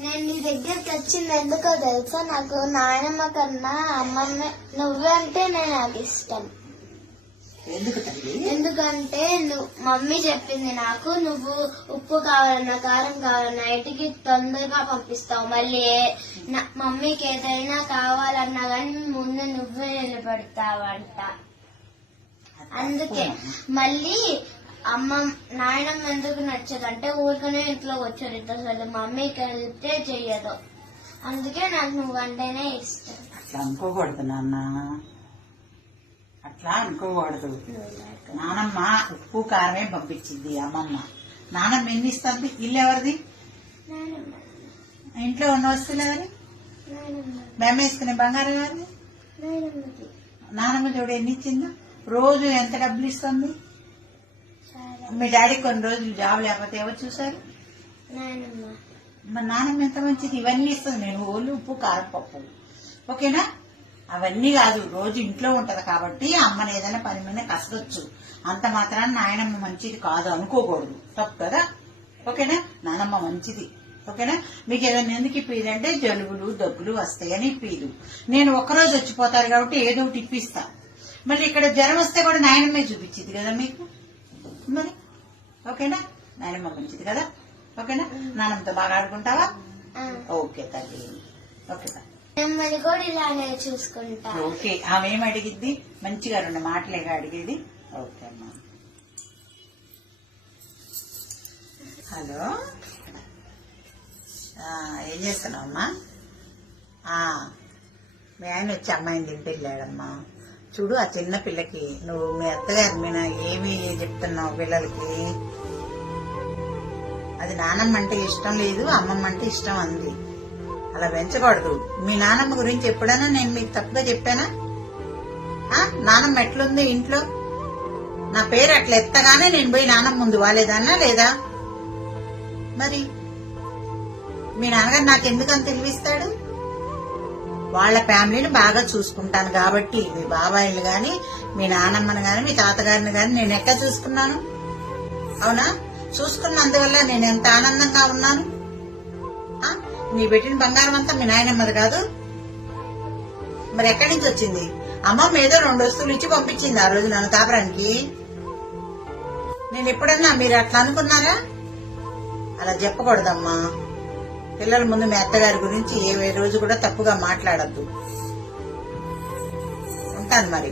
నేను నీ దగ్గరికి వచ్చింది ఎందుకో తెలుసా? నాకు నాయనమ్మ కన్నా అమ్మమ్మ నువ్వే అంటే నాకు ఇష్టం. ఎందుకంటే మమ్మీ చెప్పింది నాకు, నువ్వు ఉప్పు కావాలన్నా కారం కావాలన్నా ఇంటికి తొందరగా పంపిస్తావు. మళ్ళీ మమ్మీకి ఏదైనా కావాలన్నా కానీ ముందు నువ్వే నిలబెడతావంట. అందుకే మళ్ళీ నాయనమ్మ ఎందుకు నచ్చదంటే ఊరికనే ఇంట్లో వచ్చారు అసలు మమ్మీకి వెళ్తే చెయ్యదు. అందుకే నాకు నువ్వంటేనే ఇష్టం. అట్లా అనుకోకూడదు నాన్న, అట్లా అనుకోకూడదు. నానమ్మ ఉప్పు కారమే పంపించింది అమ్మమ్మ. నానమ్మ ఎన్ని ఇస్తుంది? ఇల్లు ఎవరిది? ఇంట్లో ఉన్న వస్తువులు ఎవరి? మేము వేసుకునే బంగారం ఎవరిది? నానమ్మ చూడు ఎన్ని ఇచ్చిందో. రోజు ఎంత డబ్బులు ఇస్తుంది? మీ డాడీ కొన్ని రోజులు జాబ్ లేకపోతే ఎవరు చూసారు? మా నాన్నమ్మ ఎంత మంచిది, ఇవన్నీ ఇస్తుంది. నేను ఓళ్ళు ఉప్పు కారం పప్పు, ఓకేనా? అవన్నీ కాదు, రోజు ఇంట్లో ఉంటది కాబట్టి అమ్మని ఏదైనా పని మీద కసరొచ్చు. అంత మాత్రాన నాయనమ్మ మంచిది కాదు అనుకోకూడదు, తప్పు కదా? ఓకేనా? నానమ్మ మంచిది, ఓకేనా? మీకు ఏదైనా ఎందుకు ఇప్పిది అంటే జలుబులు దగ్గులు వస్తాయని ఇప్పిదు. నేను ఒక్కరోజు వచ్చిపోతారు కాబట్టి ఏదో ఒకటి ఇప్పిస్తా. మళ్ళీ ఇక్కడ జ్వరం వస్తే కూడా నాయనమ్మే చూపించింది కదా మీకు మరి, ఓకేనా? నాయనమ్మ మంచిది కదా, ఓకేనా? నాన్నమ్మతో బాగా ఆడుకుంటావా? ఓకే తల్లి, ఓకే మిమ్మల్ని కూడా ఇలానే చూసుకుంటా. ఓకే, ఆమె ఏం అడిగిద్ది? మంచిగా 2 మాటలేగా అడిగేది. ఓకే అమ్మా. హలో, ఏం చేస్తున్నావు అమ్మా? మీ ఆయన వచ్చి అమ్మాయిని తింటే వెళ్ళాడమ్మా. చూడు, ఆ చిన్న పిల్లకి నువ్వు మీ అత్తగారి మీద ఏమి చెప్తున్నావు పిల్లలకి? అది నానమ్మ అంటే ఇష్టం లేదు, అమ్మమ్మ అంటే ఇష్టం అంది. అలా పెంచకూడదు. మీ నానమ్మ గురించి ఎప్పుడైనా నేను మీకు తప్పుగా చెప్పానా? నానమ్మ ఎట్లుంది ఇంట్లో? నా పేరు అట్లా ఎత్తగానే నేను పోయి నానమ్మ ముందు వాలేదన్నా లేదా? మరి మీ నాన్నగారు నాకెందుకని తెలివిస్తాడు? వాళ్ళ ఫ్యామిలీని బాగా చూసుకుంటాను కాబట్టి. మీ బాబాయిలు గాని, మీ నానమ్మని గాని, మీ తాతగారిని గాని నేను ఎక్కడ చూసుకున్నాను? అవునా? చూసుకున్నందువల్ల నేను ఎంత ఆనందంగా ఉన్నాను. నీ పెట్టిన బంగారం అంతా మీ నాయనమ్మది కాదు మరి ఎక్కడి నుంచి వచ్చింది? అమ్మమ్మ ఏదో 2 వస్తువులు ఇచ్చి పంపించింది ఆ రోజు నన్ను కాపురానికి. నేను ఎప్పుడన్నా మీరు అట్లా అనుకున్నారా? అలా చెప్పకూడదమ్మా. పిల్లల ముందు మీ అత్తగారి గురించి ఏ రోజు కూడా తప్పుగా మాట్లాడద్దు. ఉంటాను మరి.